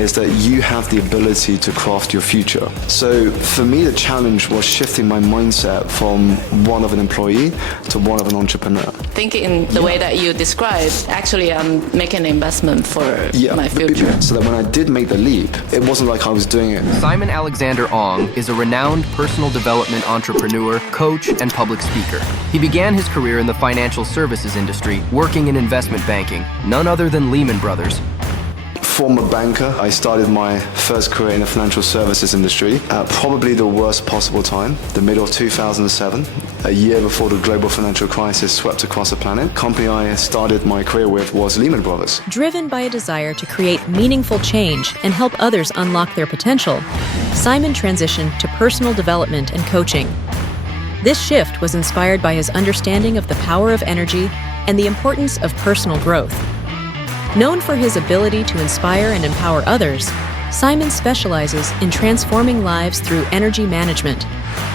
is that you have the ability to craft your future. So for me, the challenge was shifting my mindset from one of an employee to one of an entrepreneur. Thinking the way that you described, actually I'm making an investment for my future. So that when I did make the leap, it wasn't like I was doing it. Simon Alexander Ong is a renowned personal development entrepreneur, coach, and public speaker. He began his career in the financial services industry, working in investment banking, none other than Lehman Brothers. Former banker, I started my first career in the financial services industry at probably the worst possible time, the middle of 2007, a year before the global financial crisis swept across the planet. The company I started my career with was Lehman Brothers. Driven by a desire to create meaningful change and help others unlock their potential, Simon transitioned to personal development and coaching. This shift was inspired by his understanding of the power of energy and the importance of personal growth. Known for his ability to inspire and empower others, Simon specializes in transforming lives through energy management,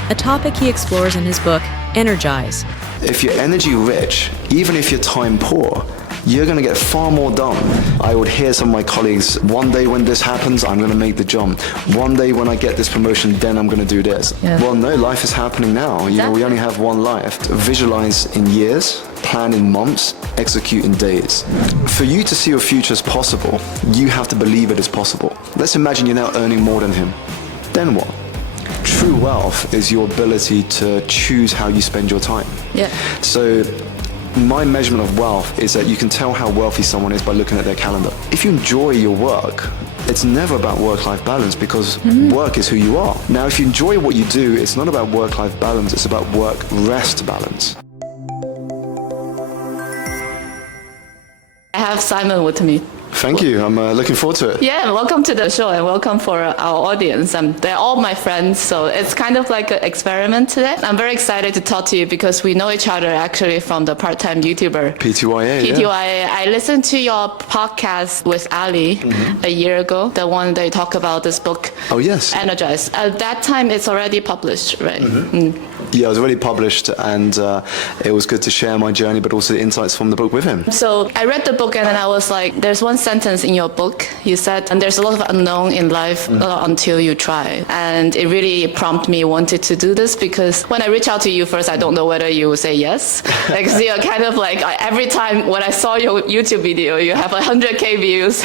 a topic he explores in his book, Energize. If you're energy rich, even if you're time poor, you're going to get far more done. I would hear some of my colleagues, one day when this happens, I'm going to make the jump. One day when I get this promotion, then I'm going to do this. Yeah. Well, no, life is happening now. You know, we only have one life. Visualize in years, plan in months, execute in days. For you to see your future as possible, you have to believe it is possible. Let's imagine you're now earning more than him. Then what? True wealth is your ability to choose how you spend your time. Yeah. So my measurement of wealth is that you can tell how wealthy someone is by looking at their calendar. If you enjoy your work, it's never about work-life balance because work is who you are. Now, if you enjoy what you do, it's not about work-life balance, it's about work-rest balance. I have Simon with me. Thank you. I'm looking forward to it. Yeah, welcome to the show and welcome for our audience. They're all my friends, so it's kind of like an experiment today. I'm very excited to talk to you because we know each other actually from the part-time YouTuber. PTYA. Yeah. I listened to your podcast with Ali a year ago, the one they talk about this book. Oh, yes. Energize. At that time, it's already published, right? Yeah, it was already published and it was good to share my journey, but also the insights from the book with him. So I read the book and then I was like, there's one sentence in your book, you said, and there's a lot of unknown in life until you try. And it really prompted me wanted to do this because when I reach out to you first, I don't know whether you will say yes. Like, so you're kind of like, every time when I saw your YouTube video, you have 100K views.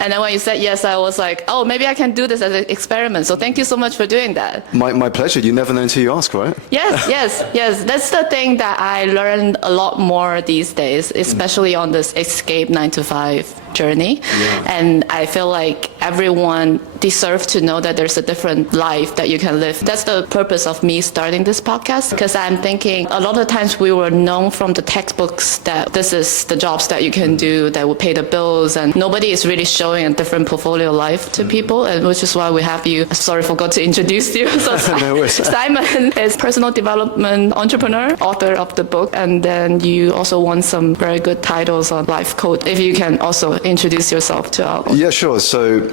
And then when you said yes, I was like, oh, maybe I can do this as an experiment. So thank you so much for doing that. My pleasure. You never know until you ask, right? Yes. That's the thing that I learned a lot more these days, especially on this escape 9-to-5 journey. And I feel like everyone deserves to know that there's a different life that you can live. That's the purpose of me starting this podcast, because I'm thinking a lot of times we were known from the textbooks that this is the jobs that you can do that will pay the bills, and nobody is really showing a different portfolio life to people, and which is why we have you. Sorry, forgot to introduce you. So Simon is personal development entrepreneur, author of the book, and then you also won some very good titles on life coach. If you can also introduce yourself to our audience. Yeah, sure. So,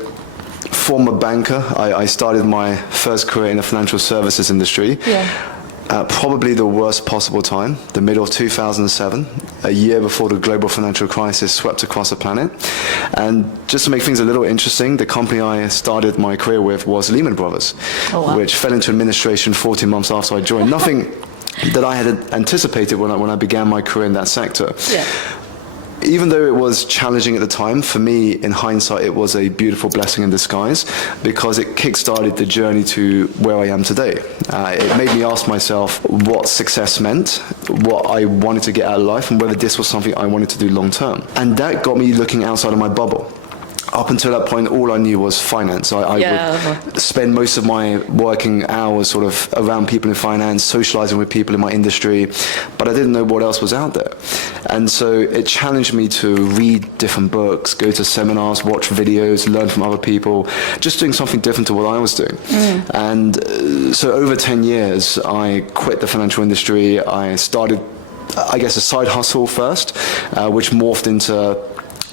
former banker, I started my first career in the financial services industry. At probably the worst possible time, the middle of 2007, a year before the global financial crisis swept across the planet. And just to make things a little interesting, the company I started my career with was Lehman Brothers, which fell into administration 14 months after I joined. Nothing that I had anticipated when I began my career in that sector. Even though it was challenging at the time, for me, in hindsight, it was a beautiful blessing in disguise because it kick-started the journey to where I am today. It made me ask myself what success meant, what I wanted to get out of life, and whether this was something I wanted to do long-term. And that got me looking outside of my bubble. Up until that point, all I knew was finance. I would spend most of my working hours sort of around people in finance, socializing with people in my industry, but I didn't know what else was out there. And so it challenged me to read different books, go to seminars, watch videos, learn from other people, just doing something different to what I was doing. And so over 10 years, I quit the financial industry. I started, I guess, a side hustle first, which morphed into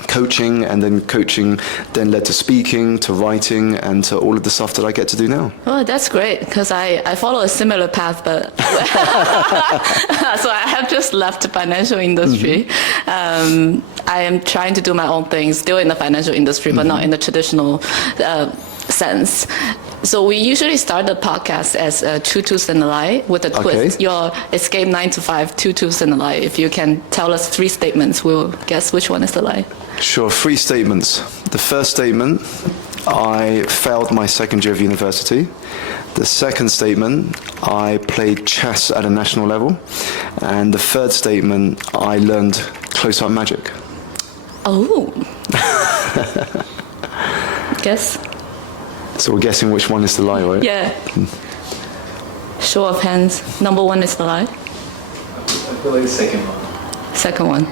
coaching, and then coaching then led to speaking, to writing, and to all of the stuff that I get to do now. Oh, that's great, because I follow a similar path, but so I have just left the financial industry. I am trying to do my own thing, still in the financial industry, but not in the traditional sense. So we usually start the podcast as Two Truths and a Lie with a twist. Your escape 9 to 5, Two Truths and a Lie. If you can tell us 3 statements, we'll guess which one is the lie. Sure, 3 statements. The first statement, I failed my second year of university. The second statement, I played chess at a national level. And the third statement, I learned close-up magic. Oh. Guess? So we're guessing which one is the lie, right? Yeah. Show of hands. Number 1 is the lie. I feel like the second one. Second one.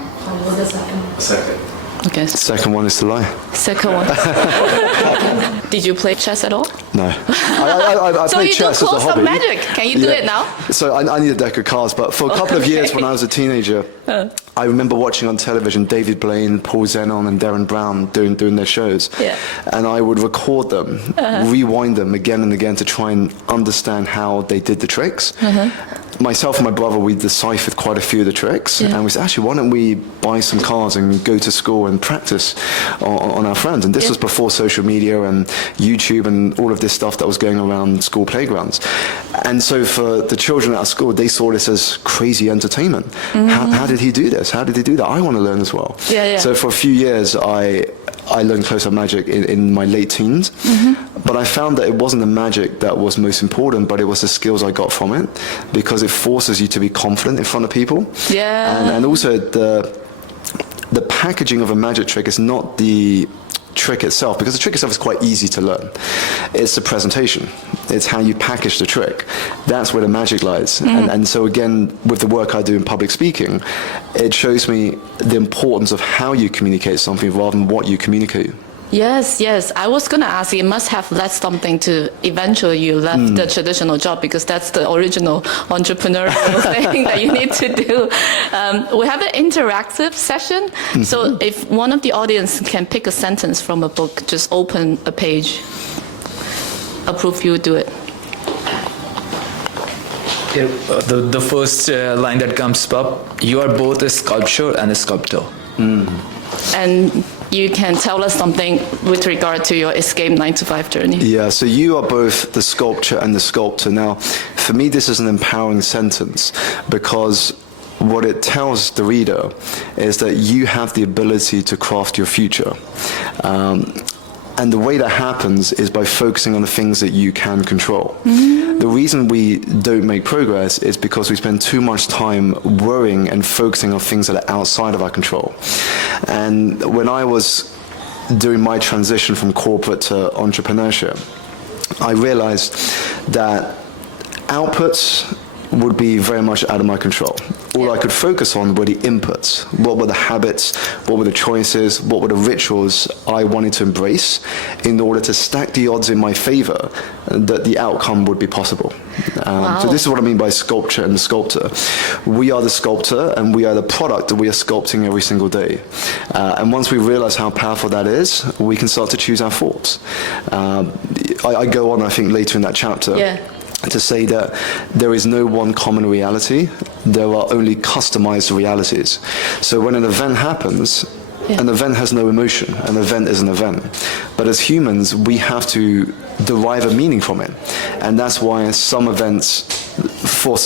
Second. Okay. Second one is the lie. Second one. Did you play chess at all? No. I So played you do chess as a close-up hobby. magic. Can you do it now? So I need a deck of cards, but for a couple of years when I was a teenager, I remember watching on television David Blaine, Paul Zenon, and Darren Brown doing their shows. Yeah. And I would record them, rewind them again and again to try and understand how they did the tricks. Myself and my brother, we deciphered quite a few of the tricks, and we said, actually, why don't we buy some cards and go to school and practice on our friends? And this was before social media and YouTube and all of this stuff that was going around school playgrounds. And so for the children at our school, they saw this as crazy entertainment. How did he do this? How did he do that? I want to learn as well. So for a few years, I learned close-up magic in my late teens, but I found that it wasn't the magic that was most important, but it was the skills I got from it, because it forces you to be confident in front of people. And also the packaging of a magic trick is not the trick itself, because the trick itself is quite easy to learn. It's the presentation. It's how you package the trick. That's where the magic lies. And so again, with the work I do in public speaking, it shows me the importance of how you communicate something rather than what you communicate. Yes. I was going to ask, it must have led something to eventually you left the traditional job, because that's the original entrepreneurial thing that you need to do. We have an interactive session. So if one of the audience can pick a sentence from a book, just open a page. Approve, you do it. The first line that comes up, you are both a sculptor and a sculptor. And you can tell us something with regard to your escape 9 to 5 journey. Yeah, so you are both the sculptor and the sculptor. Now, for me, this is an empowering sentence, because what it tells the reader is that you have the ability to craft your future. And the way that happens is by focusing on the things that you can control. The reason we don't make progress is because we spend too much time worrying and focusing on things that are outside of our control. And when I was doing my transition from corporate to entrepreneurship, I realized that outputs would be very much out of my control. All I could focus on were the inputs. What were the habits? What were the choices? What were the rituals I wanted to embrace in order to stack the odds in my favor that the outcome would be possible? So this is what I mean by sculpture and the sculptor. We are the sculptor, and we are the product that we are sculpting every single day. And once we realize how powerful that is, we can start to choose our thoughts. I go on, I think, later in that chapter, to say that there is no one common reality, there are only customized realities. So when an event happens, an event has no emotion, an event is an event. But as humans, we have to derive a meaning from it. And that's why some events,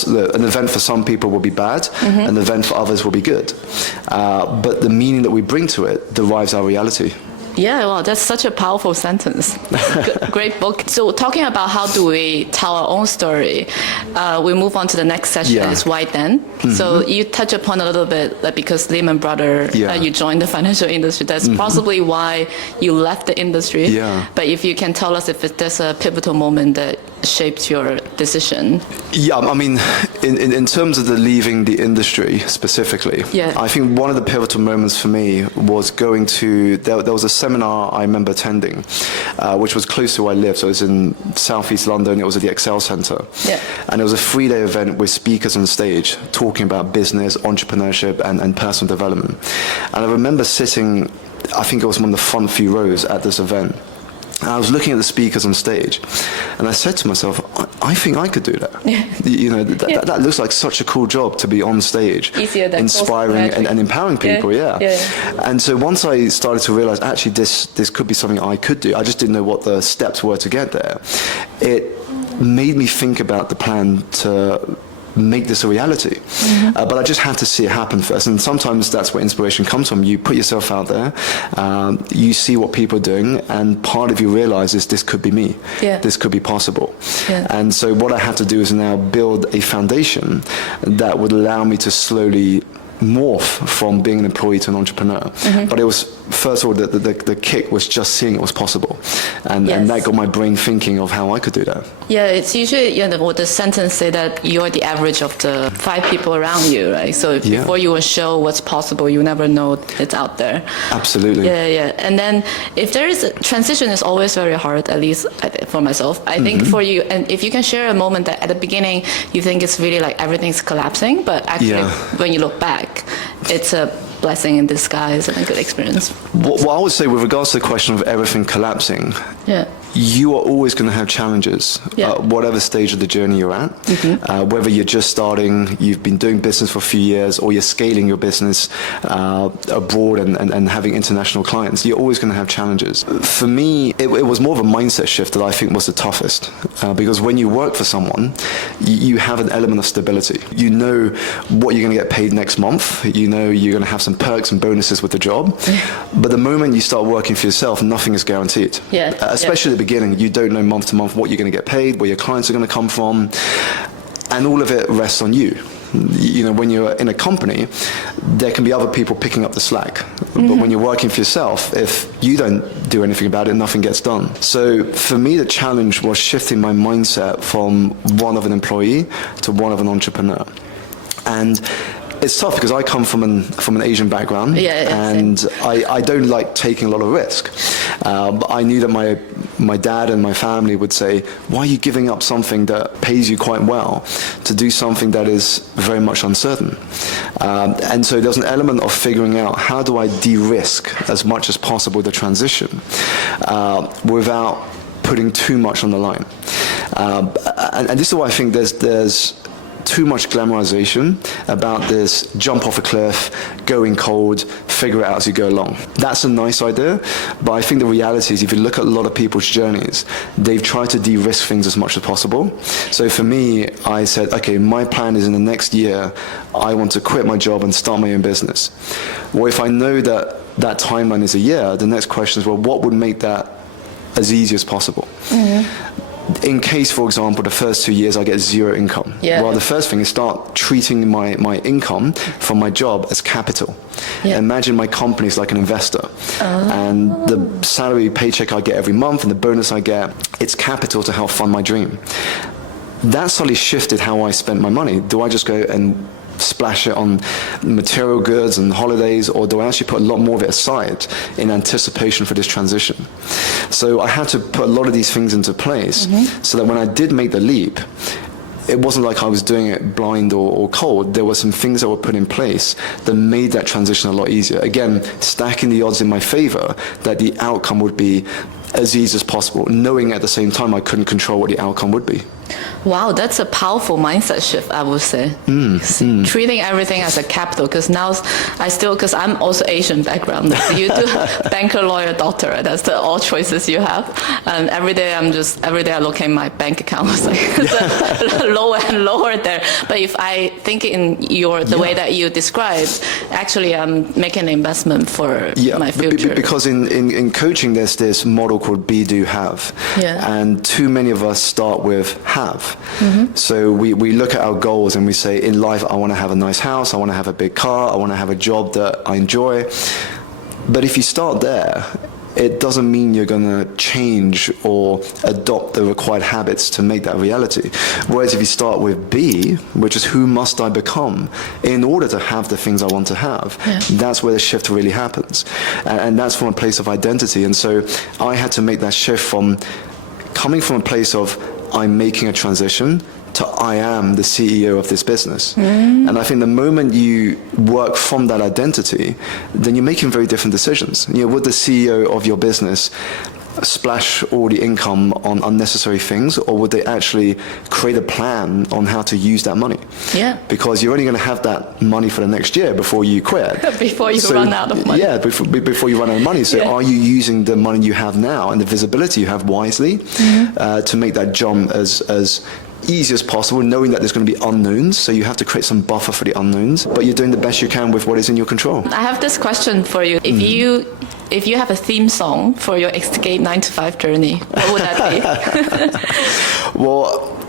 an event for some people will be bad, an event for others will be good. But the meaning that we bring to it derives our reality. Yeah, well, that's such a powerful sentence. Great book. So talking about how do we tell our own story, we move on to the next session, is why then. So you touch upon a little bit that because Lehman Brothers, you joined the financial industry. That's possibly why you left the industry. But if you can tell us if there's a pivotal moment that shaped your decision. Yeah, I mean, in terms of the leaving the industry specifically, I think one of the pivotal moments for me was going to, there was a seminar I remember attending, which was close to where I lived. So it was in southeast London, it was at the Excel Centre. And it was a 3-day event with speakers on stage talking about business, entrepreneurship, and personal development. And I remember sitting, I think it was one of the front few rows at this event. I was looking at the speakers on stage, and I said to myself, I think I could do that. That looks like such a cool job to be on stage, easier than inspiring and empowering people. Yeah. And so once I started to realize actually this could be something I could do, I just didn't know what the steps were to get there. It made me think about the plan to make this a reality. But I just had to see it happen first. And sometimes that's where inspiration comes from. You put yourself out there, you see what people are doing, and part of you realizes this could be me. Yeah. This could be possible. Yeah. And so what I had to do is now build a foundation that would allow me to slowly morph from being an employee to an entrepreneur. But it was, first of all, the kick was just seeing it was possible. And that got my brain thinking of how I could do that. Yeah, it's usually, what the sentence say that you're the average of the 5 people around you, right? So before you will show what's possible, you never know it's out there. Absolutely. Yeah. And then if there is transition is always very hard, at least for myself. I think for you, and if you can share a moment that at the beginning you think it's really like everything's collapsing, but actually when you look back, it's a blessing in disguise and a good experience. What I would say with regards to the question of everything collapsing, you are always going to have challenges at whatever stage of the journey you're at. Whether you're just starting, you've been doing business for a few years, or you're scaling your business abroad and having international clients, you're always going to have challenges. For me, it was more of a mindset shift that I think was the toughest. Because when you work for someone, you have an element of stability. You know what you're going to get paid next month. You know you're going to have some perks and bonuses with the job. But the moment you start working for yourself, nothing is guaranteed. Especially at the beginning, you don't know month to month what you're going to get paid, where your clients are going to come from, and all of it rests on you. When you're in a company, there can be other people picking up the slack. But when you're working for yourself, if you don't do anything about it, nothing gets done. So for me, the challenge was shifting my mindset from one of an employee to one of an entrepreneur. And it's tough because I come from an Asian background, and I don't like taking a lot of risk. But I knew that my dad and my family would say, why are you giving up something that pays you quite well to do something that is very much uncertain? And so there's an element of figuring out how do I de-risk as much as possible the transition without putting too much on the line. And this is why I think there's too much glamorization about this jump off a cliff, going cold, figure it out as you go along. That's a nice idea, but I think the reality is if you look at a lot of people's journeys, they've tried to de-risk things as much as possible. So for me, I said, okay, my plan is in the next year, I want to quit my job and start my own business. Well, if I know that timeline is a year, the next question is, well, what would make that as easy as possible? In case, for example, the first 2 years I get zero income. Well, the first thing is start treating my income from my job as capital. Imagine my company is like an investor. And the salary paycheck I get every month and the bonus I get, it's capital to help fund my dream. That suddenly shifted how I spent my money. Do I just go and splash it on material goods and holidays, or do I actually put a lot more of it aside in anticipation for this transition? So I had to put a lot of these things into place so that when I did make the leap, it wasn't like I was doing it blind or cold. There were some things that were put in place that made that transition a lot easier. Again, stacking the odds in my favor that the outcome would be as easy as possible, knowing at the same time I couldn't control what the outcome would be. Wow, that's a powerful mindset shift, I would say. Treating everything as a capital, because now because I'm also Asian background. You do banker, lawyer, doctor. That's all choices you have. And every day I look at my bank account, it's like lower and lower there. But if I think in the way that you described, actually I'm making an investment for my future. Because in coaching, there's this model called be, do, have. And too many of us start with have. So we look at our goals and we say, in life, I want to have a nice house, I want to have a big car, I want to have a job that I enjoy. But if you start there, it doesn't mean you're going to change or adopt the required habits to make that reality. Whereas if you start with be, which is who must I become in order to have the things I want to have, that's where the shift really happens. And that's from a place of identity. And so I had to make that shift from coming from a place of I'm making a transition to I am the CEO of this business. And I think the moment you work from that identity, then you're making very different decisions. Would the CEO of your business splash all the income on unnecessary things, or would they actually create a plan on how to use that money? Yeah. Because you're only going to have that money for the next year before you quit. Before you run out of money. Yeah, before you run out of money. So are you using the money you have now and the visibility you have wisely to make that jump as easy as possible, knowing that there's going to be unknowns, so you have to create some buffer for the unknowns, but you're doing the best you can with what is in your control. I have this question for you. If you have a theme song for your escape 9-to-5 journey, what would that be? Well,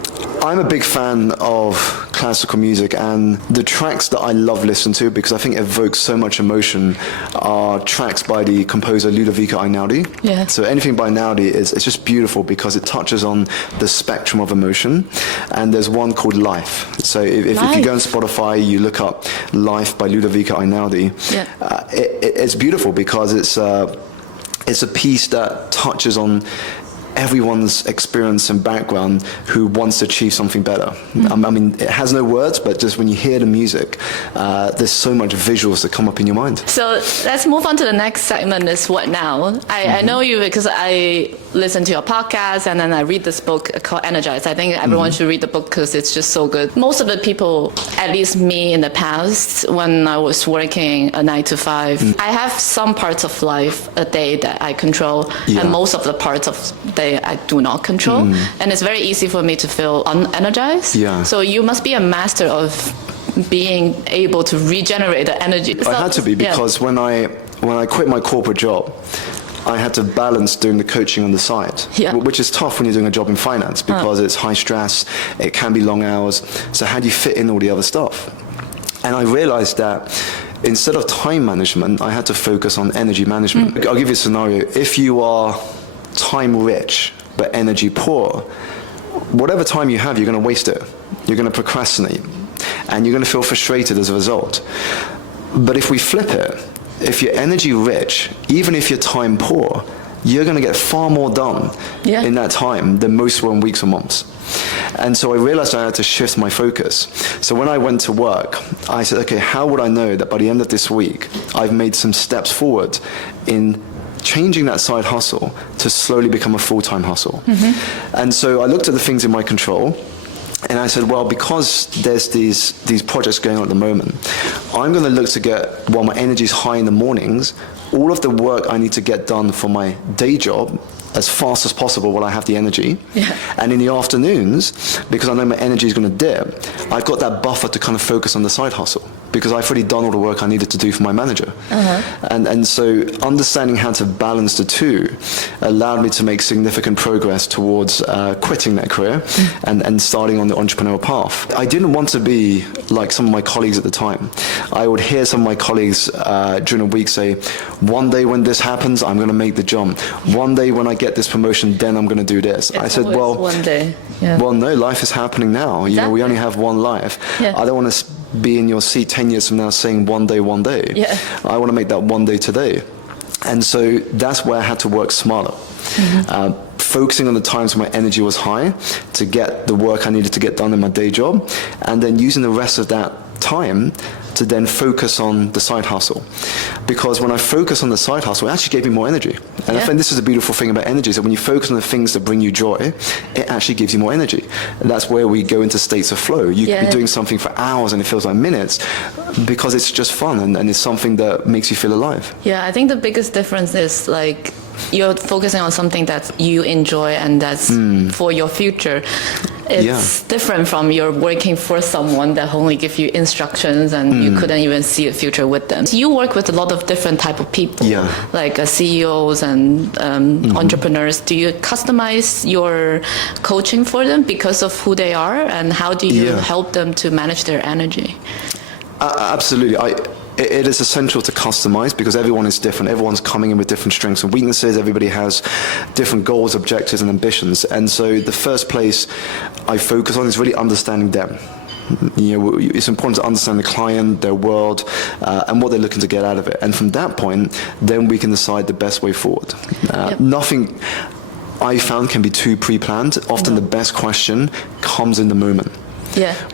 I'm a big fan of classical music, and the tracks that I love listening to, because I think it evokes so much emotion, are tracks by the composer Ludovico Einaudi. Yeah. So anything by Einaudi it's just beautiful because it touches on the spectrum of emotion. And there's one called Life. So if you go on Spotify, you look up Life by Ludovico Einaudi. Yeah. It's beautiful because it's a piece that touches on everyone's experience and background who wants to achieve something better. I mean, it has no words, but just when you hear the music, there's so much visuals that come up in your mind. So let's move on to the next segment, is What Now? I know you because I listen to your podcast and then I read this book called Energize. I think everyone should read the book because it's just so good. Most of the people, at least me in the past, when I was working a 9-to-5, I have some parts of life a day that I control, and most of the parts of the I do not control, and it's very easy for me to feel unenergized. So you must be a master of being able to regenerate the energy. I had to be, because when I quit my corporate job, I had to balance doing the coaching on the side, which is tough when you're doing a job in finance, because it's high stress, it can be long hours. So how do you fit in all the other stuff? And I realized that instead of time management, I had to focus on energy management. I'll give you a scenario. If you are time rich but energy poor, whatever time you have, you're going to waste it. You're going to procrastinate, and you're going to feel frustrated as a result. But if we flip it, if you're energy rich, even if you're time poor, you're going to get far more done in that time than most were in weeks or months. And so I realized I had to shift my focus. So when I went to work, I said, okay, how would I know that by the end of this week, I've made some steps forward in changing that side hustle to slowly become a full-time hustle? And so I looked at the things in my control, and I said, well, because there's these projects going on at the moment, I'm going to look to get, while my energy is high in the mornings, all of the work I need to get done for my day job as fast as possible while I have the energy. And in the afternoons, because I know my energy is going to dip, I've got that buffer to kind of focus on the side hustle, because I've already done all the work I needed to do for my manager. And so understanding how to balance the two allowed me to make significant progress towards quitting that career and starting on the entrepreneurial path. I didn't want to be like some of my colleagues at the time. I would hear some of my colleagues during a week say, one day when this happens, I'm going to make the jump. One day when I get this promotion, then I'm going to do this. I said, well, one day. Well, no, life is happening now. You know, we only have one life. I don't want to be in your seat 10 years from now saying one day. I want to make that one day today. And so that's where I had to work smarter. Focusing on the times when my energy was high to get the work I needed to get done in my day job, and then using the rest of that time to then focus on the side hustle. Because when I focus on the side hustle, it actually gave me more energy. And I think this is the beautiful thing about energy, is that when you focus on the things that bring you joy, it actually gives you more energy. And that's where we go into states of flow. You could be doing something for hours and it feels like minutes, because it's just fun and it's something that makes you feel alive. I think the biggest difference is like you're focusing on something that you enjoy and that's for your future. It's different from you're working for someone that only give you instructions and you couldn't even see a future with them. So you work with a lot of different type of people, like CEOs and entrepreneurs. Do you customize your coaching for them because of who they are, and how do you help them to manage their energy? Absolutely. It is essential to customize, because everyone is different. Everyone's coming in with different strengths and weaknesses. Everybody has different goals, objectives, and ambitions. And so the first place I focus on is really understanding them. You know, it's important to understand the client, their world, and what they're looking to get out of it. And from that point, then we can decide the best way forward. Nothing I found can be too pre-planned. Often the best question comes in the moment.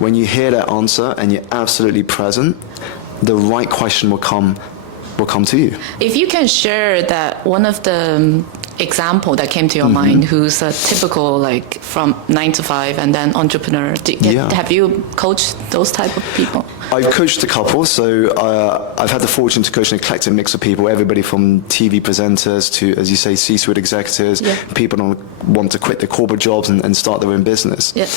When you hear that answer and you're absolutely present, the right question will come to you. If you can share that one of the example that came to your mind who's a typical, like, from 9 to 5 and then entrepreneur? Have you coached those type of people? I've coached a couple, so I've had the fortune to coach an eclectic mix of people, everybody from TV presenters to, as you say, C-suite executives, people who want to quit their corporate jobs and start their own business. Yeah.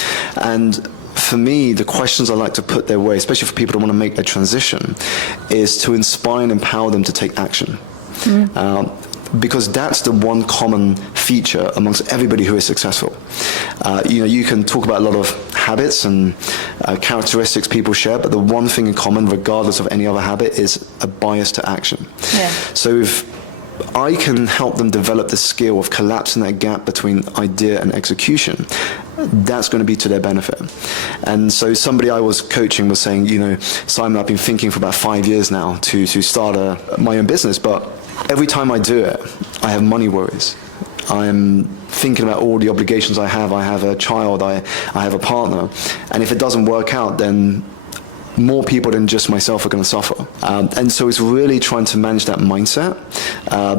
And for me, the questions I like to put their way, especially for people who want to make a transition, is to inspire and empower them to take action. Because that's the one common feature amongst everybody who is successful. You can talk about a lot of habits and characteristics people share, but the one thing in common, regardless of any other habit, is a bias to action. Yeah. So if I can help them develop the skill of collapsing that gap between idea and execution, that's going to be to their benefit. And so somebody I was coaching was saying, Simon, I've been thinking for about 5 years now to start my own business, but every time I do it, I have money worries. I'm thinking about all the obligations I have. I have a child, I have a partner. And if it doesn't work out, then more people than just myself are going to suffer. And so it's really trying to manage that mindset,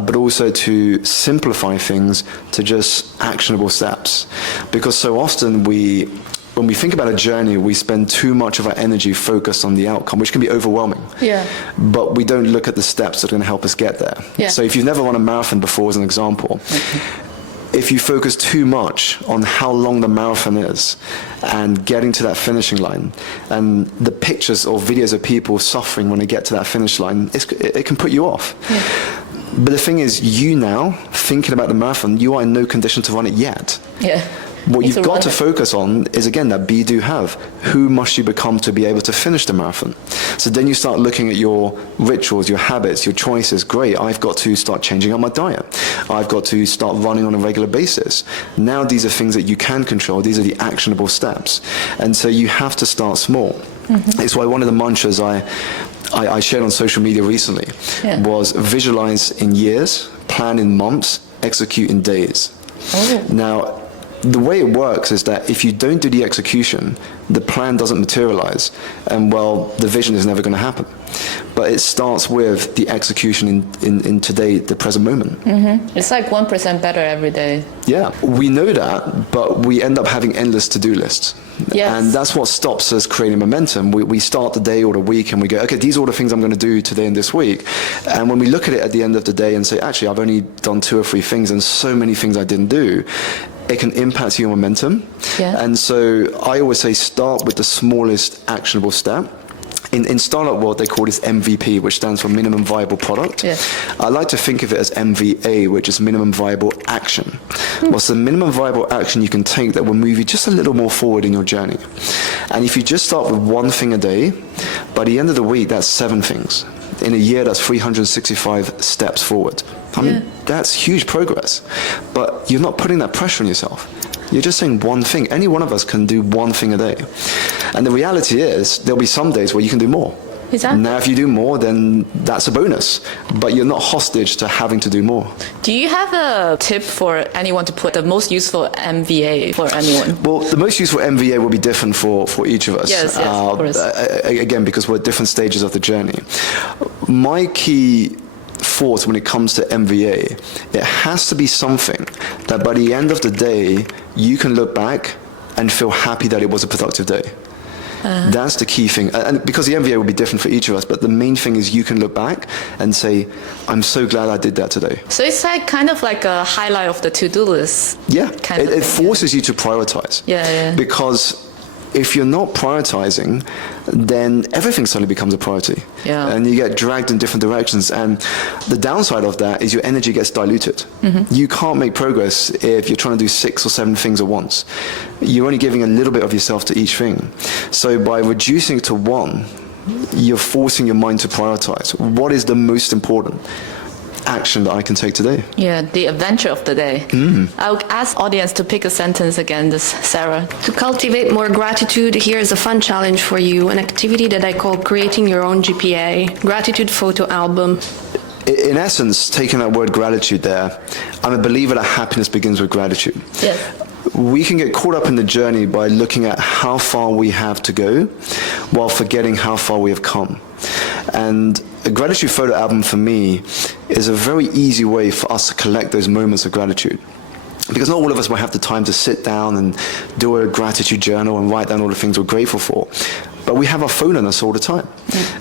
but also to simplify things to just actionable steps. Because so often when we think about a journey, we spend too much of our energy focused on the outcome, which can be overwhelming. Yeah. But we don't look at the steps that are going to help us get there. Yeah. So if you've never run a marathon before, as an example, if you focus too much on how long the marathon is and getting to that finishing line, and the pictures or videos of people suffering when they get to that finish line, it can put you off. Yeah. But the thing is, now, thinking about the marathon, you are in no condition to run it yet. Yeah. What you've got to focus on is, again, that be, do, have. Who must you become to be able to finish the marathon? So then you start looking at your rituals, your habits, your choices. Great, I've got to start changing up my diet. I've got to start running on a regular basis. Now these are things that you can control. These are the actionable steps. And so you have to start small. Mm-hmm. It's why one of the mantras I shared on social media recently was visualize in years, plan in months, execute in days. Oh. Now, the way it works is that if you don't do the execution, the plan doesn't materialize, and the vision is never going to happen. But it starts with the execution in today, the present moment. Mm-hmm. It's like 1% better every day. Yeah, we know that, but we end up having endless to-do lists. Yes. And that's what stops us creating momentum. We start the day or the week and we go, okay, these are all the things I'm going to do today and this week. And when we look at it at the end of the day and say, actually, I've only done 2 or 3 things and so many things I didn't do, it can impact your momentum. Yeah. And so I always say start with the smallest actionable step. In startup world, they call this MVP, which stands for minimum viable product. Yeah. I like to think of it as MVA, which is minimum viable action. What's the minimum viable action you can take that will move you just a little more forward in your journey? And if you just start with 1 thing a day, by the end of the week, that's 7 things. In a year, that's 365 steps forward. I mean, that's huge progress. But you're not putting that pressure on yourself. You're just saying 1 thing. Any one of us can do 1 thing a day. And the reality is, there'll be some days where you can do more. Exactly. Now, if you do more, then that's a bonus. But you're not hostage to having to do more. Do you have a tip for anyone to put the most useful MVA for anyone? Well, the most useful MVA will be different for each of us. Yes, of course. Again, because we're at different stages of the journey. My key thought when it comes to MVA, it has to be something that by the end of the day, you can look back and feel happy that it was a productive day. That's the key thing. And because the MVA will be different for each of us, but the main thing is you can look back and say, I'm so glad I did that today. So it's like kind of like a highlight of the to-do list. Yeah, it forces you to prioritize. Yeah. Because if you're not prioritizing, then everything suddenly becomes a priority. Yeah. And you get dragged in different directions. And the downside of that is your energy gets diluted. Mm-hmm. You can't make progress if you're trying to do 6 or 7 things at once. You're only giving a little bit of yourself to each thing. So by reducing it to 1, you're forcing your mind to prioritize. What is the most important action that I can take today? Yeah, the adventure of the day. I'll ask audience to pick a sentence again, Sarah. To cultivate more gratitude, here's a fun challenge for you, an activity that I call creating your own GPA, gratitude photo album. In essence, taking that word gratitude there, I'm a believer that happiness begins with gratitude. Yes. We can get caught up in the journey by looking at how far we have to go while forgetting how far we have come. And a gratitude photo album for me is a very easy way for us to collect those moments of gratitude. Because not all of us will have the time to sit down and do a gratitude journal and write down all the things we're grateful for. But we have our phone on us all the time.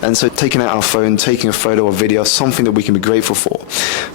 And so taking out our phone, taking a photo or video, something that we can be grateful for,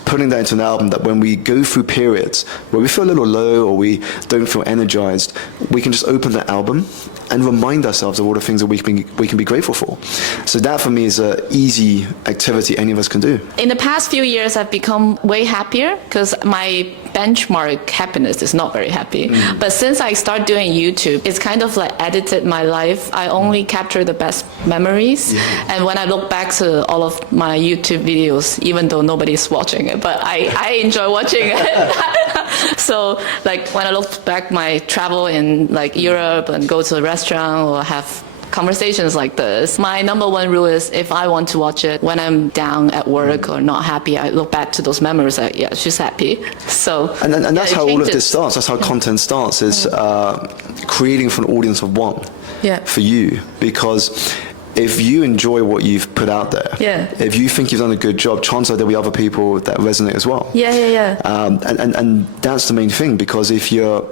putting that into an album that when we go through periods where we feel a little low or we don't feel energized, we can just open that album and remind ourselves of all the things that we can be grateful for. So that for me is an easy activity any of us can do. In the past few years, I've become way happier because my benchmark happiness is not very happy. But since I started doing YouTube, it's kind of like edited my life. I only capture the best memories. And when I look back to all of my YouTube videos, even though nobody's watching it, but I enjoy watching it. So like when I look back my travel in like Europe and go to a restaurant or have conversations like this, my number one rule is if I want to watch it when I'm down at work or not happy, I look back to those memories like, yeah, she's happy. So and that's how all of this starts. That's how Yeah. content starts, is creating for an audience of one for you. Because if you enjoy what you've put out there, if you think you've done a good job, chances are there'll be other people that resonate as well. And that's the main thing, because if you're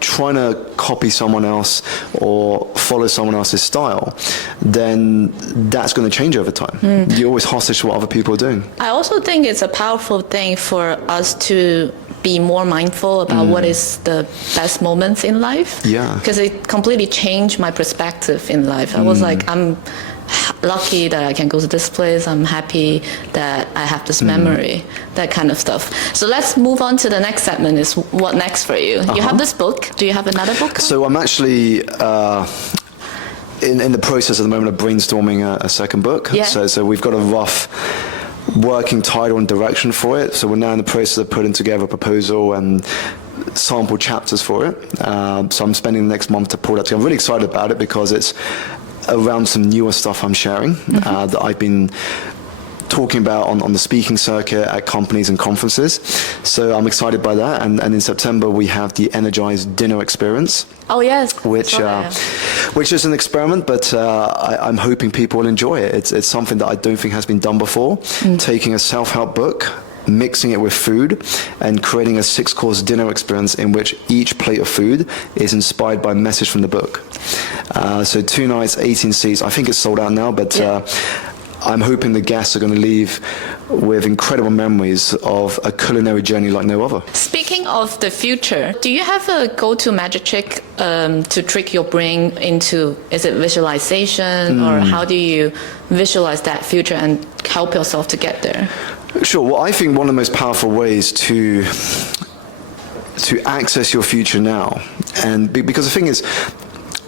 trying to copy someone else or follow someone else's style, then that's going to change over time. You're always hostage to what other people are doing. I also think it's a powerful thing for us to be more mindful about what is the best moments in life. Yeah. Because it completely changed my perspective in life. I was like, I'm lucky that I can go to this place. I'm happy that I have this memory, that kind of stuff. So let's move on to the next segment, is what next for you? You have this book. Do you have another book? So I'm actually in the process at the moment of brainstorming a second book. So we've got a rough working title and direction for it. So we're now in the process of putting together a proposal and sample chapters for it. So I'm spending the next month to pull that together. I'm really excited about it because it's around some newer stuff I'm sharing that I've been talking about on the speaking circuit at companies and conferences. So I'm excited by that. And in September, we have the Energized Dinner Experience. Oh, yes. Which is an experiment, but I'm hoping people will enjoy it. It's something that I don't think has been done before. Taking a self-help book, mixing it with food, and creating a 6-course dinner experience in which each plate of food is inspired by a message from the book. So 2 nights, 18 seats. I think it's sold out now, but I'm hoping the guests are going to leave with incredible memories of a culinary journey like no other. Speaking of the future, do you have a go-to magic trick to trick your brain into, is it visualization, or how do you visualize that future and help yourself to get there? Sure. Well, I think one of the most powerful ways to access your future now, and because the thing is,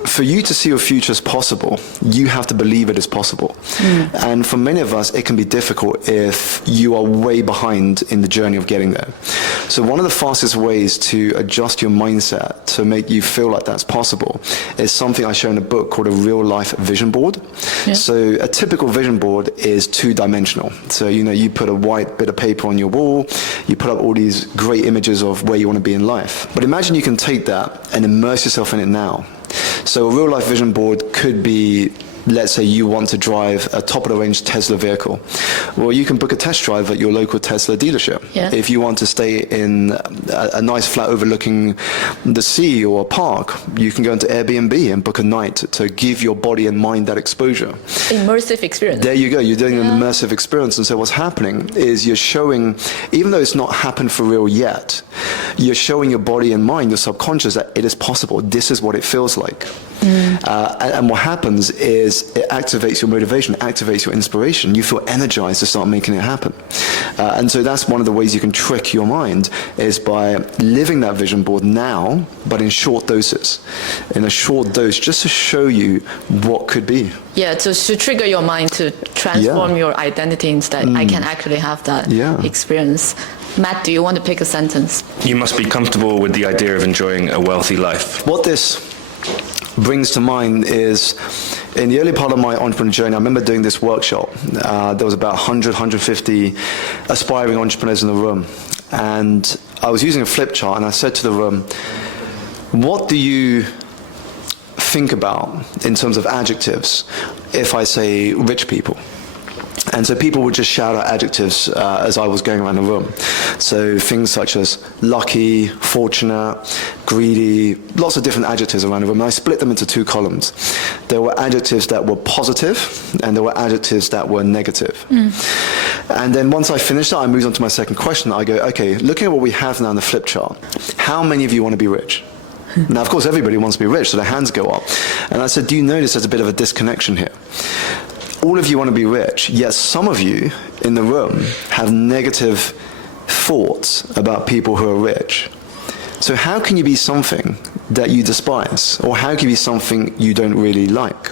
for you to see your future as possible, you have to believe it is possible. And for many of us, it can be difficult if you are way behind in the journey of getting there. So one of the fastest ways to adjust your mindset to make you feel like that's possible is something I show in a book called a real-life vision board. So a typical vision board is 2-dimensional. So, you put a white bit of paper on your wall, you put up all these great images of where you want to be in life. But imagine you can take that and immerse yourself in it now. So a real-life vision board could be, let's say you want to drive a top-of-the-range Tesla vehicle. Well, you can book a test drive at your local Tesla dealership. If you want to stay in a nice flat overlooking the sea or a park, you can go into Airbnb and book a night to give your body and mind that exposure. Immersive experience. There you go. You're doing an immersive experience. And so what's happening is you're showing, even though it's not happened for real yet, you're showing your body and mind, your subconscious, that it is possible. This is what it feels like. And what happens is it activates your motivation, activates your inspiration. You feel energized to start making it happen. And so that's one of the ways you can trick your mind, is by living that vision board now, but in short doses. In a short dose, just to show you what could be. Yeah, to trigger your mind to transform your identity instead. I can actually have that experience. Matt, do you want to pick a sentence? You must be comfortable with the idea of enjoying a wealthy life. What this brings to mind is, in the early part of my entrepreneur journey, I remember doing this workshop. There was about 100, 150 aspiring entrepreneurs in the room. And I was using a flip chart, and I said to the room, what do you think about in terms of adjectives if I say rich people? And so people would just shout out adjectives as I was going around the room. So things such as lucky, fortunate, greedy, lots of different adjectives around the room. And I split them into two columns. There were adjectives that were positive, and there were adjectives that were negative. And then once I finished that, I moved on to my second question. I go, okay, looking at what we have now in the flip chart, how many of you want to be rich? Now, of course, everybody wants to be rich, so their hands go up. And I said, do you notice there's a bit of a disconnection here? All of you want to be rich, yet some of you in the room have negative thoughts about people who are rich. So how can you be something that you despise? Or how can you be something you don't really like?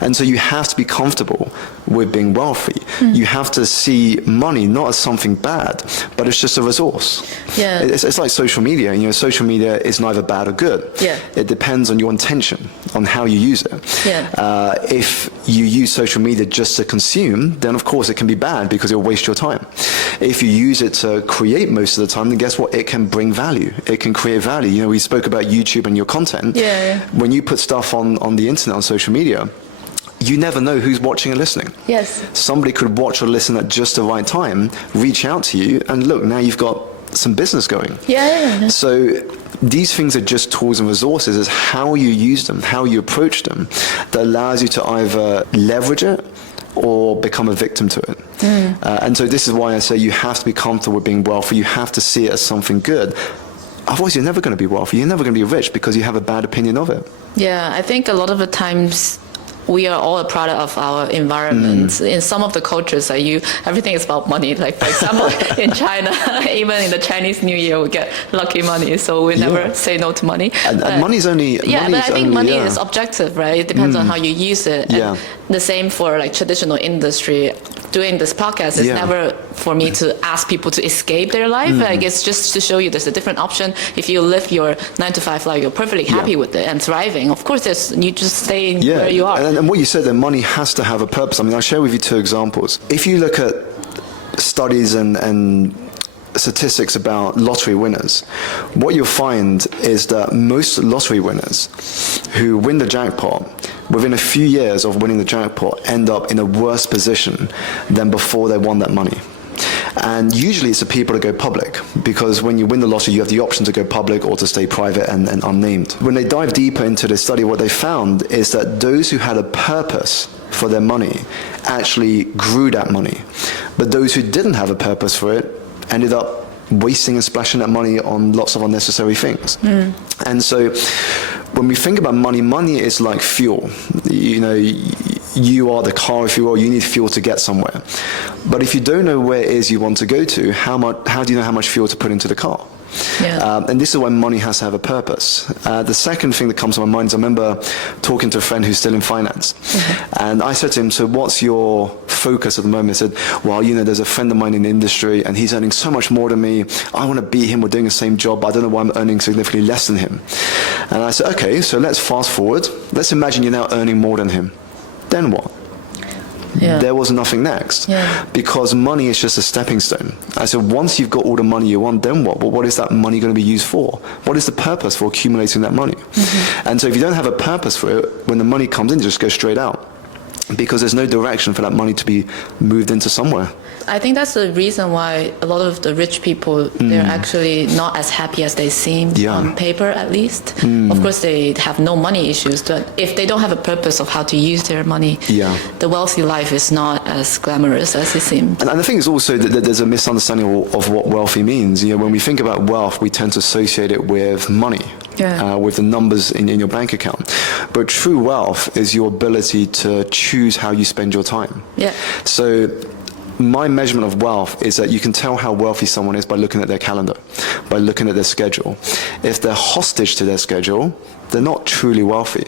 And so you have to be comfortable with being wealthy. You have to see money not as something bad, but it's just a resource. Yeah. It's like social media. You know, social media is neither bad or good. Yeah. It depends on your intention, on how you use it. Yeah. If you use social media just to consume, then of course it can be bad because it'll waste your time. If you use it to create most of the time, then guess what? It can bring value. It can create value. You know, we spoke about YouTube and your content. Yeah. When you put stuff on the internet, on social media, you never know who's watching and listening. Yes. Somebody could watch or listen at just the right time, reach out to you, and look, now you've got some business going. Yeah. So these things are just tools and resources. It's how you use them, how you approach them, that allows you to either leverage it or become a victim to it. And so this is why I say you have to be comfortable with being wealthy. You have to see it as something good. Otherwise, you're never going to be wealthy. You're never going to be rich because you have a bad opinion of it. Yeah, I think a lot of the times we are all a product of our environment. In some of the cultures, everything is about money. Like, for example, in China, even in the Chinese New Year, we get lucky money, so we never say no to money. And money's only... Yeah, but I think money is objective, right? It depends on how you use it. Yeah. And the same for like traditional industry. Doing this podcast is never for me to ask people to escape their life. Like, it's just to show you there's a different option. If you live your 9-to-5 life, you're perfectly happy with it and thriving. Of course, you just stay where you are. And what you said, that money has to have a purpose. I mean, I'll share with you two examples. If you look at studies and statistics about lottery winners, what you'll find is that most lottery winners who win the jackpot, within a few years of winning the jackpot, end up in a worse position than before they won that money. And usually it's the people that go public, because when you win the lottery, you have the option to go public or to stay private and unnamed. When they dive deeper into the study, what they found is that those who had a purpose for their money actually grew that money. But those who didn't have a purpose for it ended up wasting and splashing that money on lots of unnecessary things. And so when we think about money, money is like fuel. You know, you are the car, if you will. You need fuel to get somewhere. But if you don't know where it is you want to go to, how do you know how much fuel to put into the car? Yeah. And this is why money has to have a purpose. The second thing that comes to my mind is I remember talking to a friend who's still in finance. And I said to him, so what's your focus at the moment? He said, well, you know, there's a friend of mine in the industry and he's earning so much more than me. I want to beat him. We're doing the same job, but I don't know why I'm earning significantly less than him. And I said, okay, so let's fast forward. Let's imagine you're now earning more than him. Then what? Yeah. There was nothing next, because money is just a stepping stone. I said, once you've got all the money you want, then what? Well, what is that money going to be used for? What is the purpose for accumulating that money? And so if you don't have a purpose for it, when the money comes in, just go straight out, because there's no direction for that money to be moved into somewhere. I think that's the reason why a lot of the rich people, they're actually not as happy as they seem on paper, at least. Of course, they have no money issues, but if they don't have a purpose of how to use their money, the wealthy life is not as glamorous as it seems. And the thing is also that there's a misunderstanding of what wealthy means. You know, when we think about wealth, we tend to associate it with money. With the numbers in your bank account. But true wealth is your ability to choose how you spend your time. So my measurement of wealth is that you can tell how wealthy someone is by looking at their calendar, by looking at their schedule. If they're hostage to their schedule, they're not truly wealthy.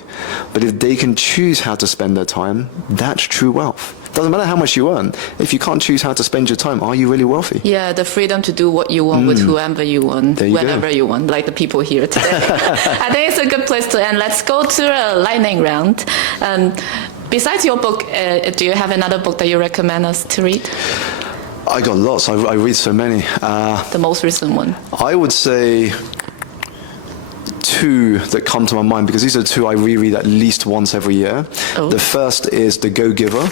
But if they can choose how to spend their time, that's true wealth. Doesn't matter how much you earn. If you can't choose how to spend your time, are you really wealthy? Yeah, the freedom to do what you want with whoever you want, whenever you want, like the people here today. I think it's a good place to end. Let's go to a lightning round. Besides your book, do you have another book that you recommend us to read? I got lots. I read so many. The most recent one. I would say two that come to my mind because these are two I reread at least once every year. Oh. The first is The Go-Giver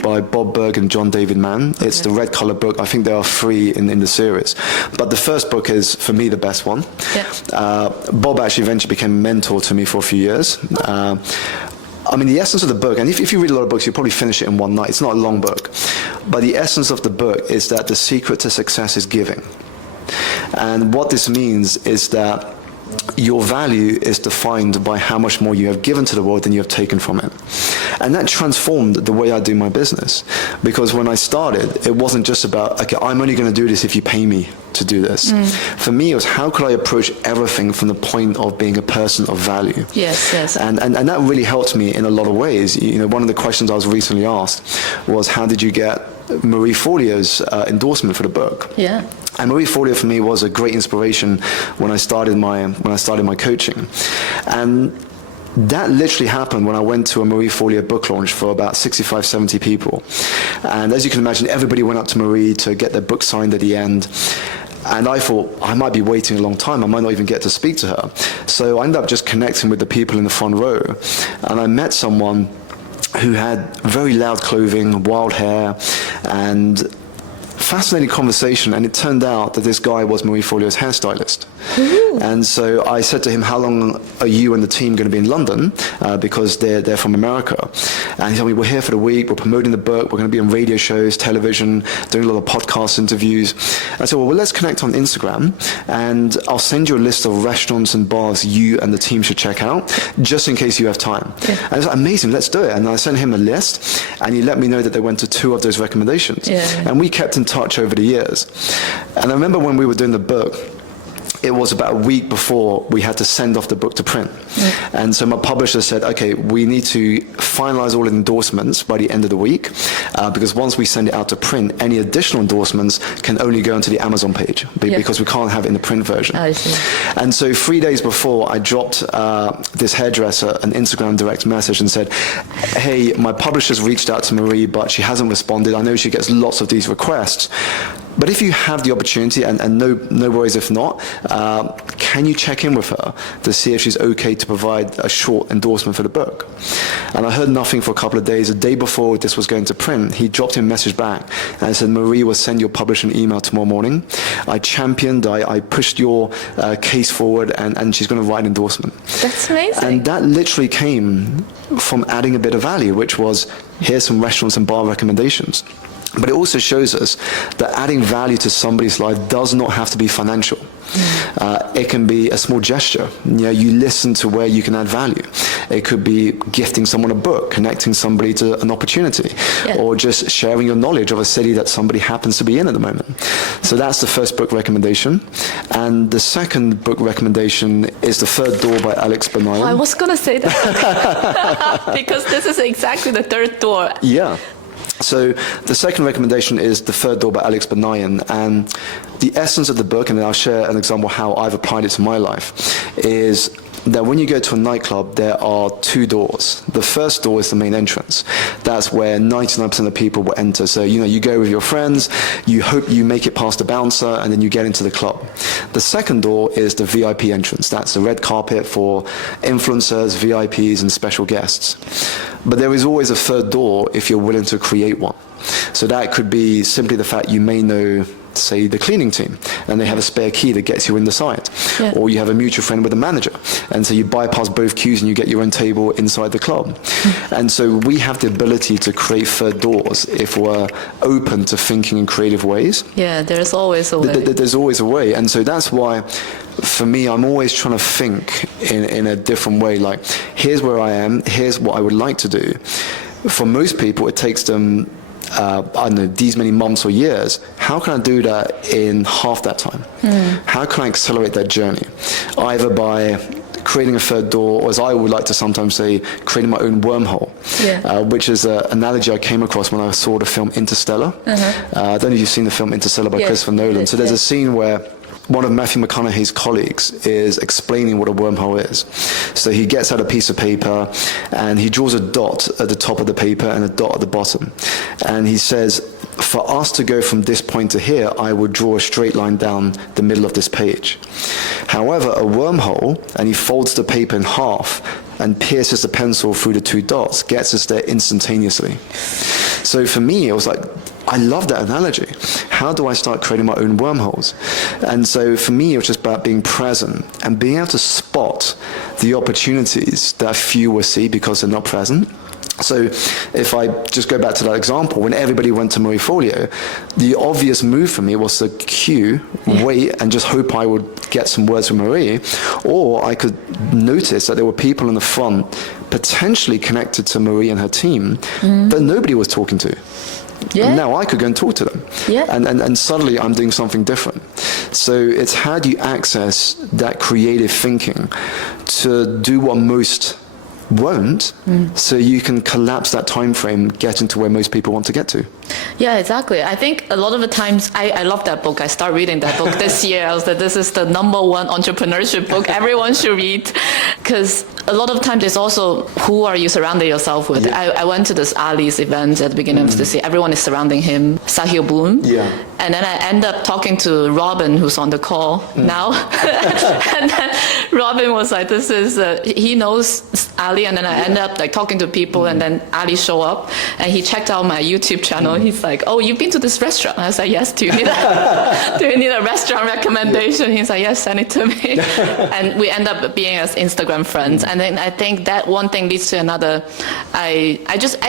by Bob Berg and John David Mann. It's the red color book. I think there are 3 in the series. But the first book is, for me, the best one. Yeah. Bob actually eventually became a mentor to me for a few years. I mean, the essence of the book, and if you read a lot of books, you'll probably finish it in one night. It's not a long book. But the essence of the book is that the secret to success is giving. And what this means is that your value is defined by how much more you have given to the world than you have taken from it. And that transformed the way I do my business. Because when I started, it wasn't just about, okay, I'm only going to do this if you pay me to do this. For me, it was how could I approach everything from the point of being a person of value? Yes. And that really helped me in a lot of ways. You know, one of the questions I was recently asked was, how did you get Marie Forleo's endorsement for the book? Yeah. And Marie Forleo for me was a great inspiration when I started my coaching. And that literally happened when I went to a Marie Forleo book launch for about 65, 70 people. And as you can imagine, everybody went up to Marie to get their book signed at the end. And I thought, I might be waiting a long time. I might not even get to speak to her. So I ended up just connecting with the people in the front row. And I met someone who had very loud clothing, wild hair, and fascinating conversation, and it turned out that this guy was Marie Forleo's hairstylist. And so I said to him, how long are you and the team going to be in London? Because they're from America. And he told me, we're here for the week, we're promoting the book, we're going to be on radio shows, television, doing a lot of podcast interviews. I said, well, let's connect on Instagram, and I'll send you a list of restaurants and bars you and the team should check out, just in case you have time. Yeah. And I was like, amazing, let's do it. And I sent him a list, and he let me know that they went to 2 of those recommendations. Yeah. And we kept in touch over the years. And I remember when we were doing the book, it was about a week before we had to send off the book to print. And so my publisher said, okay, we need to finalize all the endorsements by the end of the week, because once we send it out to print, any additional endorsements can only go onto the Amazon page, because we can't have it in the print version. I see. And so 3 days before, I dropped this hairdresser an Instagram direct message and said, hey, my publisher's reached out to Marie, but she hasn't responded. I know she gets lots of these requests. But if you have the opportunity, and no worries if not, can you check in with her to see if she's okay to provide a short endorsement for the book? And I heard nothing for a couple of days. The day before this was going to print, he dropped him a message back. And I said, Marie will send your publisher an email tomorrow morning. I championed, I pushed your case forward, and she's going to write an endorsement. That's amazing. And that literally came from adding a bit of value, which was, here's some restaurants and bar recommendations. But it also shows us that adding value to somebody's life does not have to be financial. It can be a small gesture. You know, you listen to where you can add value. It could be gifting someone a book, connecting somebody to an opportunity, or just sharing your knowledge of a city that somebody happens to be in at the moment. So that's the first book recommendation. And the second book recommendation is The Third Door by Alex Banayan. I was going to say that because this is exactly the third door. Yeah. So the second recommendation is The Third Door by Alex Banayan, and the essence of the book, and I'll share an example of how I've applied it to my life, is that when you go to a nightclub, there are 2 doors. The first door is the main entrance. That's where 99% of people will enter. So, you know, you go with your friends, you hope you make it past the bouncer, and then you get into the club. The second door is the VIP entrance. That's the red carpet for influencers, VIPs, and special guests. But there is always a third door if you're willing to create one. So that could be simply the fact you may know, say, the cleaning team, and they have a spare key that gets you in the site. Yeah. Or you have a mutual friend with a manager, and so you bypass both queues and you get your own table inside the club. And so we have the ability to create third doors if we're open to thinking in creative ways. Yeah, there's always a way. There's always a way. And so that's why, for me, I'm always trying to think in a different way. Like, here's where I am, here's what I would like to do. For most people, it takes them I don't know, these many months or years. How can I do that in half that time? How can I accelerate that journey? Either by creating a third door, or as I would like to sometimes say, creating my own wormhole, which is an analogy I came across when I saw the film Interstellar. I don't know if you've seen the film Interstellar by Christopher Nolan. So there's a scene where one of Matthew McConaughey's colleagues is explaining what a wormhole is. So he gets out a piece of paper and he draws a dot at the top of the paper and a dot at the bottom. And he says, for us to go from this point to here, I would draw a straight line down the middle of this page. However, a wormhole, and he folds the paper in half and pierces the pencil through the two dots, gets us there instantaneously. So for me, it was like, I love that analogy. How do I start creating my own wormholes? And so for me, it was just about being present and being able to spot the opportunities that few will see because they're not present. So if I just go back to that example, when everybody went to Marie Forleo, the obvious move for me was to queue, wait, and just hope I would get some words from Marie. Or I could notice that there were people in the front potentially connected to Marie and her team that nobody was talking to. Yeah. And now I could go and talk to them. Yeah. And suddenly I'm doing something different. So it's how do you access that creative thinking to do what most won't, so you can collapse that time frame, get into where most people want to get to. Yeah, exactly. I think a lot of the times, I love that book. I started reading that book this year. I was like, this is the #1 entrepreneurship book everyone should read, because a lot of times it's also who are you surrounding yourself with. Yeah. I went to this Ali's event at the beginning of this year. Everyone is surrounding him, Sahil Bloom. Yeah. And then I end up talking to Robin, who's on the call now. And then Robin was like, this is, he knows Ali. And then I end up like talking to people, and then Ali show up and he checked out my YouTube channel. He's like, oh, you've been to this restaurant? I was like, yes, do you need a restaurant recommendation? He's like, yes, send it to me. And we end up being as Instagram friends. And then I think that one thing leads to another. I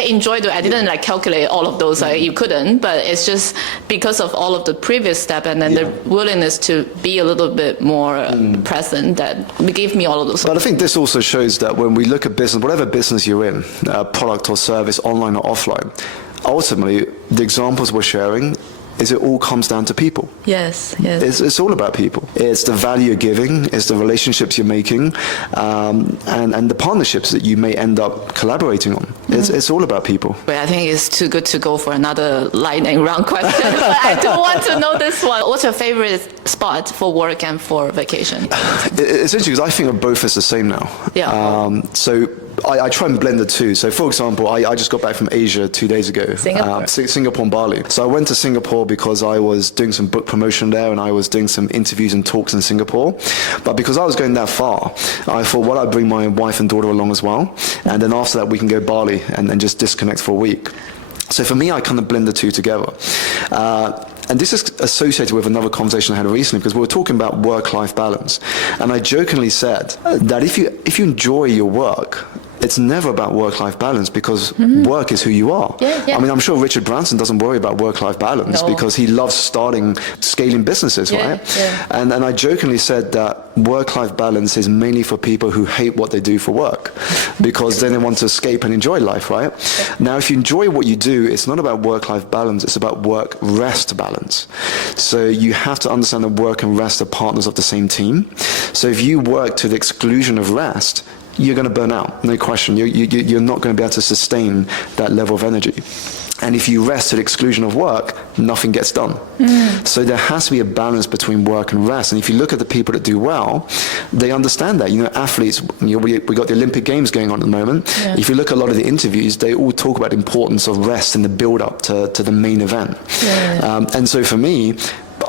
enjoyed it. I didn't like calculate all of those. You couldn't, but it's just because of all of the previous step, and then the willingness to be a little bit more present that gave me all of those. But I think this also shows that when we look at business, whatever business you're in, product or service, online or offline, ultimately the examples we're sharing is it all comes down to people. Yes, yes. It's all about people. It's the value you're giving, it's the relationships you're making, and the partnerships that you may end up collaborating on. It's all about people. But I think it's too good to go for another lightning round question. I do want to know this one. What's your favorite spot for work and for vacation? It's interesting because I think of both as the same now. Yeah. So I try and blend the two. So for example, I just got back from Asia 2 days ago. Singapore. Singapore and Bali. So I went to Singapore because I was doing some book promotion there, and I was doing some interviews and talks in Singapore. But because I was going that far, I thought, well, I'd bring my wife and daughter along as well. And then after that, we can go Bali and just disconnect for a week. So for me, I kind of blend the two together. And this is associated with another conversation I had recently, because we were talking about work-life balance. And I jokingly said that if you enjoy your work, it's never about work-life balance, because work is who you are. Yeah. I mean, I'm sure Richard Branson doesn't worry about work-life balance because he loves scaling businesses, right? Yeah. And I jokingly said that work-life balance is mainly for people who hate what they do for work, because then they want to escape and enjoy life, right? Now, if you enjoy what you do, it's not about work-life balance, it's about work-rest balance. So you have to understand that work and rest are partners of the same team. So if you work to the exclusion of rest, you're going to burn out, no question. You're not going to be able to sustain that level of energy. And if you rest to the exclusion of work, nothing gets done. So there has to be a balance between work and rest. And if you look at the people that do well, they understand that. Athletes, we got the Olympic Games going on at the moment. Yeah. If you look at a lot of the interviews, they all talk about the importance of rest in the build-up to the main event. Yeah. And so for me,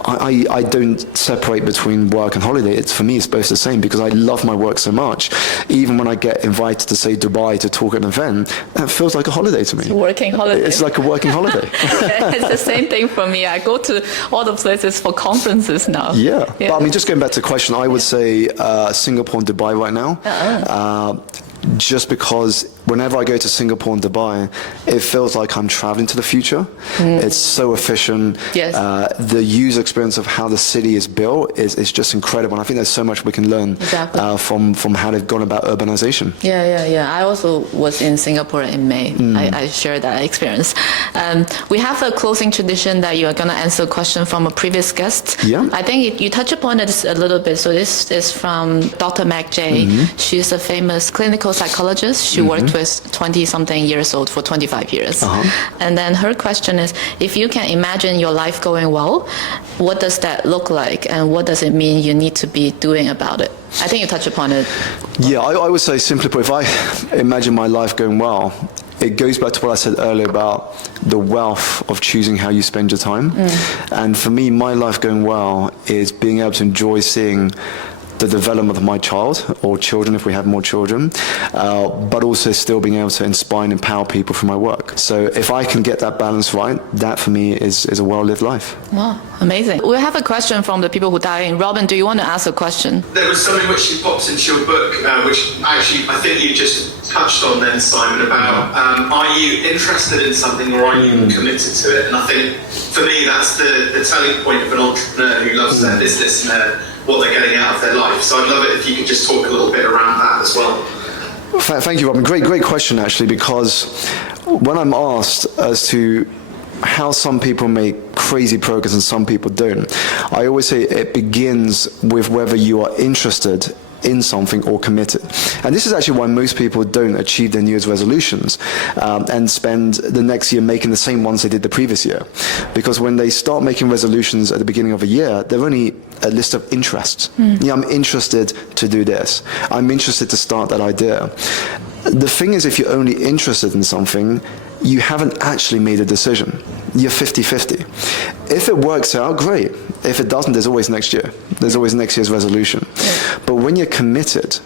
I don't separate between work and holiday. For me, it's both the same, because I love my work so much. Even when I get invited to, say, Dubai to talk at an event, it feels like a holiday to me. It's a working holiday. It's like a working holiday. It's the same thing for me. I go to all the places for conferences now. Yeah. But I mean, just going back to the question, I would say Singapore and Dubai right now. Just because whenever I go to Singapore and Dubai, it feels like I'm traveling to the future. It's so efficient. Yes. The user experience of how the city is built is just incredible. And I think there's so much we can learn from how they've gone about urbanization. Yeah. I also was in Singapore in May. I shared that experience. We have a closing tradition that you are going to answer a question from a previous guest. Yeah. I think you touch upon it a little bit. So this is from Dr. Meg J. She's a famous clinical psychologist. She worked with 20-something years old for 25 years. And then her question is, if you can imagine your life going well, what does that look like? And what does it mean you need to be doing about it? I think you touch upon it. Yeah, I would say simply put, if I imagine my life going well, it goes back to what I said earlier about the wealth of choosing how you spend your time. And for me, my life going well is being able to enjoy seeing the development of my child or children if we have more children, but also still being able to inspire and empower people through my work. So if I can get that balance right, that for me is a well-lived life. Wow, amazing. We have a question from the people who dial in. Robin, do you want to ask a question? There was something which pops into your book, which actually I think you just touched on then, Simon, about are you interested in something or are you committed to it? And I think for me that's the telling point of an entrepreneur who loves their business and what they're getting out of their life. So I'd love it if you could just talk a little bit around that as well. Thank you, Robin. Great question, actually, because when I'm asked as to how some people make crazy progress and some people don't, I always say it begins with whether you are interested in something or committed. And this is actually why most people don't achieve their New Year's resolutions and spend the next year making the same ones they did the previous year. Because when they start making resolutions at the beginning of a year, they're only a list of interests. Yeah, I'm interested to do this. I'm interested to start that idea. The thing is, if you're only interested in something, you haven't actually made a decision. You're 50-50. If it works out, great. If it doesn't, there's always next year. There's always next year's resolution. But when you're committed,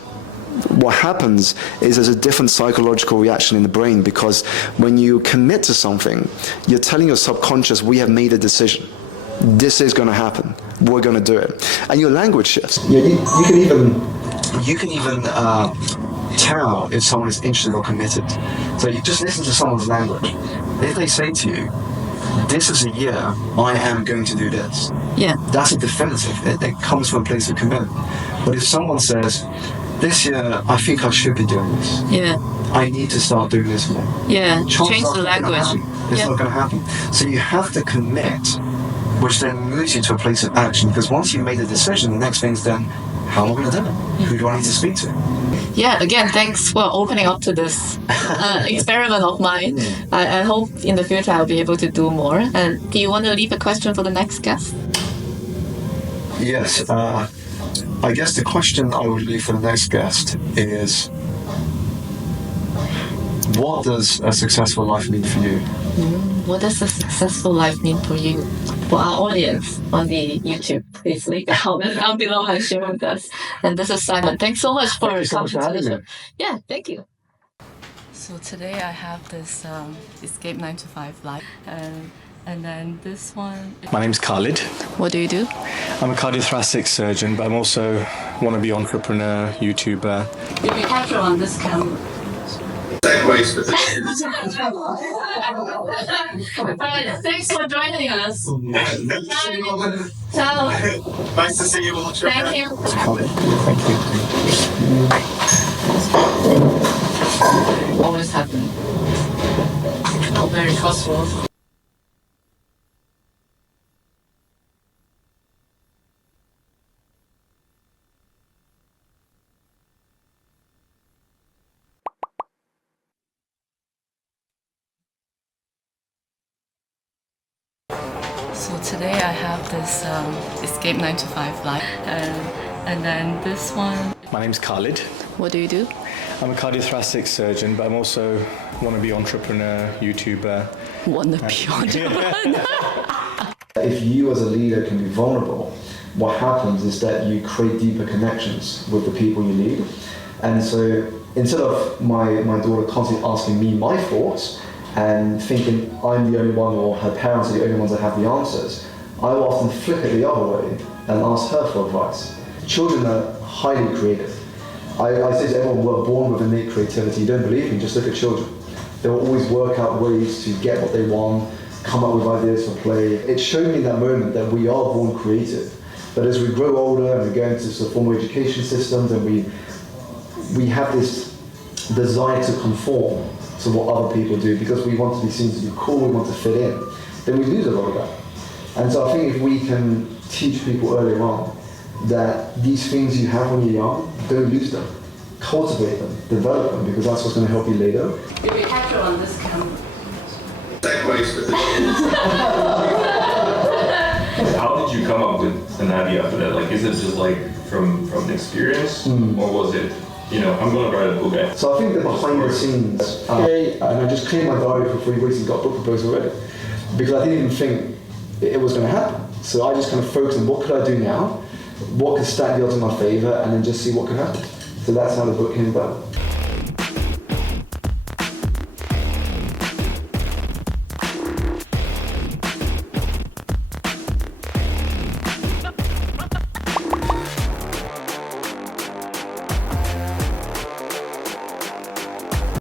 what happens is there's a different psychological reaction in the brain, because when you commit to something, you're telling your subconscious, we have made a decision. This is going to happen. We're going to do it. And your language shifts. Yeah, you can even tell if someone is interested or committed. So you just listen to someone's language. If they say to you, this is a year I am going to do this, that's a definitive. It comes from a place of commitment. But if someone says, this year I think I should be doing this, I need to start doing this more, Change the language. It's not going to happen. So you have to commit, which then moves you to a place of action, because once you've made a decision, the next thing is then, how am I going to do it? Who do I need to speak to? Yeah, again, thanks for opening up to this experiment of mine. I hope in the future I'll be able to do more. And do you want to leave a question for the next guest? Yes. I guess the question I would leave for the next guest is, what does a successful life mean for you? What does a successful life mean for you? For our audience on the YouTube, please leave a comment down below and share with us. And this is Simon. Thanks so much for coming to the show. Yeah, thank you. So today I have this Escape 9 to 5 life. And then this one... My name's Khalid. What do you do? I'm a cardiothoracic surgeon, but I'm also wannabe entrepreneur, YouTuber. If you capture on this camera. Segues for Alright, thanks for joining us. Ciao. Nice to see you all. Thank you. Always happen. Not very costful. So today I have this Escape 9 to 5 life. And then this one... My name's Khalid. What do you do? I'm a cardiothoracic surgeon, but I'm also wannabe entrepreneur, YouTuber. Wannabe entrepreneur. If you as a leader can be vulnerable, what happens is that you create deeper connections with the people you lead. And so instead of my daughter constantly asking me my thoughts and thinking I'm the only one or her parents are the only ones that have the answers, I will often flip it the other way and ask her for advice. Children are highly creative. I say to everyone, we're born with innate creativity. You don't believe me? Just look at children. They will always work out ways to get what they want, come up with ideas for play. It showed me in that moment that we are born creative. But as we grow older and we go into sort of formal education systems and we have this desire to conform to what other people do because we want to be seen to be cool, we want to fit in, then we lose a lot of that. And so I think if we can teach people earlier on that these things you have when you're young, don't lose them. Cultivate them, develop them, because that's what's going to help you later. If you capture on this camera. Segues for How did you come up with an idea after that? Like, is it just like from experience, or was it I'm going to write a book. So I think the behind the scenes, and I just cleared my diary for 3 weeks and got a book proposal ready. Because I didn't even think it was going to happen. So I just kind of focused on what could I do now, what could stack the odds in my favour, and then just see what could happen. So that's how the book came about.